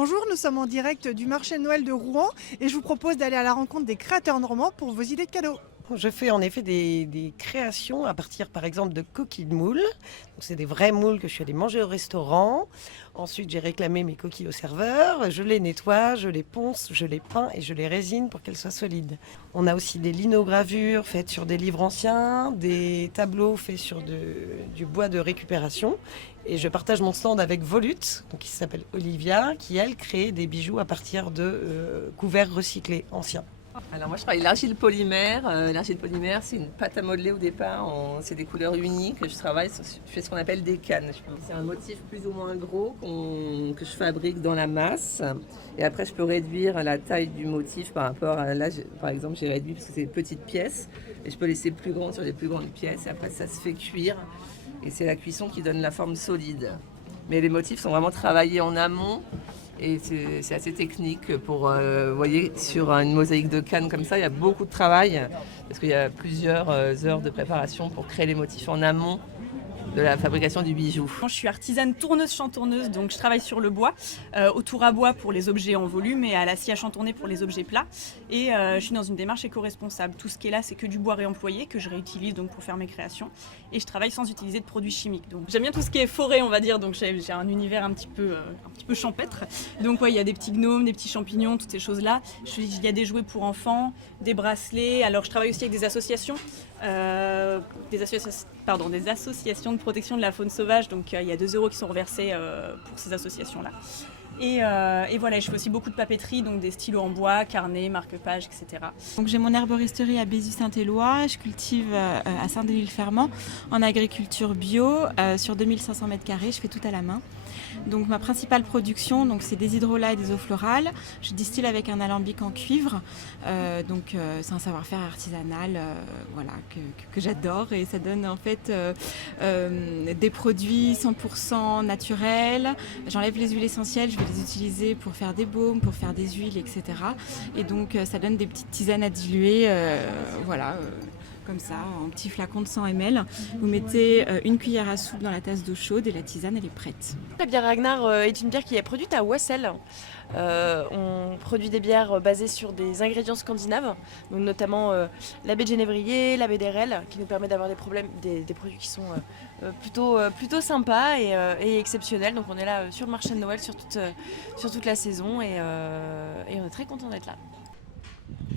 Bonjour, nous sommes en direct du marché de Noël de Rouen et je vous propose d'aller à la rencontre des créateurs normands pour vos idées de cadeaux. Je fais en effet des créations à partir par exemple de coquilles de moules. Donc, c'est des vrais moules que je suis allée manger au restaurant. Ensuite, j'ai réclamé mes coquilles au serveur. Je les nettoie, je les ponce, je les peins et je les résine pour qu'elles soient solides. On a aussi des linogravures faites sur des livres anciens, des tableaux faits sur du bois de récupération. Et je partage mon stand avec Volute, donc qui s'appelle Olivia, qui elle crée des bijoux à partir de couverts recyclés anciens. Alors moi je travaille l'argile polymère. L'argile polymère c'est une pâte à modeler au départ, c'est des couleurs uniques. Je fais ce qu'on appelle des cannes. C'est un motif plus ou moins gros que je fabrique dans la masse. Et après je peux réduire la taille du motif par rapport à là, par exemple j'ai réduit parce que c'est des petites pièces. Et je peux laisser plus grand sur les plus grandes pièces. Et après ça se fait cuire. Et c'est la cuisson qui donne la forme solide. Mais les motifs sont vraiment travaillés en amont. Et c'est assez technique pour, vous voyez, sur une mosaïque de canne comme ça, il y a beaucoup de travail parce qu'il y a plusieurs heures de préparation pour créer les motifs en amont de la fabrication du bijou. Je suis artisane tourneuse-chantourneuse, donc je travaille sur le bois, au tour à bois pour les objets en volume et à la scie à chantourner pour les objets plats. Et je suis dans une démarche éco-responsable. Tout ce qui est là, c'est que du bois réemployé que je réutilise donc pour faire mes créations. Et je travaille sans utiliser de produits chimiques. Donc j'aime bien tout ce qui est forêt, on va dire. Donc j'ai un univers un petit peu champêtre. Donc ouais, il y a des petits gnomes, des petits champignons, toutes ces choses-là. Il y a des jouets pour enfants, des bracelets. Alors je travaille aussi avec des associations, des associations de protection de la faune sauvage, donc il y a 2 € qui sont reversés pour ces associations-là. Et voilà, je fais aussi beaucoup de papeterie, donc des stylos en bois, carnets, marque-pages, etc. Donc j'ai mon herboristerie à Bézu-Saint-Éloi, je cultive à Saint-Denis-le-Fermant en agriculture bio sur 2500 m², je fais tout à la main. Donc ma principale production, donc c'est des hydrolats et des eaux florales. Je distille avec un alambic en cuivre, c'est un savoir-faire artisanal, voilà, que j'adore, et ça donne en fait des produits 100% naturels. J'enlève les huiles essentielles, je vais les utiliser pour faire des baumes, pour faire des huiles, etc. Et donc ça donne des petites tisanes à diluer, comme ça, en petit flacon de 100 ml. Vous mettez une cuillère à soupe dans la tasse d'eau chaude et la tisane, elle est prête. La bière Ragnar est une bière qui est produite à Wessel. On produit des bières basées sur des ingrédients scandinaves, donc notamment la baie de genévrier, la baie d'Erel, qui nous permet d'avoir des produits qui sont plutôt sympas et exceptionnels. Donc on est là sur le marché de Noël sur toute la saison et on est très content d'être là.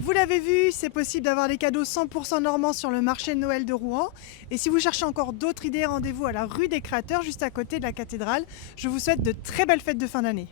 Vous l'avez vu, c'est possible d'avoir des cadeaux 100% normands sur le marché de Noël de Rouen. Et si vous cherchez encore d'autres idées, rendez-vous à la rue des Créateurs, juste à côté de la cathédrale. Je vous souhaite de très belles fêtes de fin d'année.